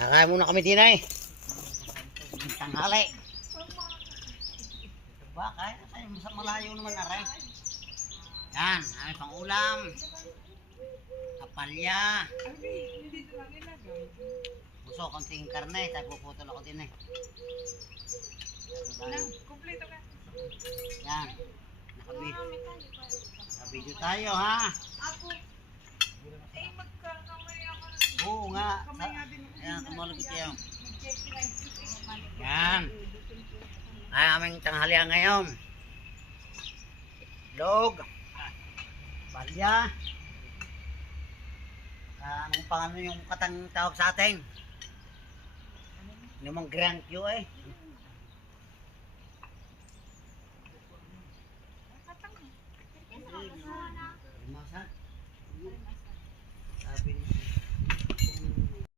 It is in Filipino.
Kakain muna kami din ay. Tanghali. Diba? Kaya sa malayo naman aray. Yan, ay pang-ulam. Kapalya. Gusto konting karne, tayo puputol ako din eh. Kumpleto ka. Yan. Nakabidyo tayo ha. Apo. Eh, magkakamay ako ng... Oo nga. Kamay nga din. Ayan, tumalabit kayo. Mag-check lang. Yan. Ay, aming tanghalian ngayon. Log. Palya. Anong pang ano yung katang tawag sa atin? Yung mga Grand Q eh.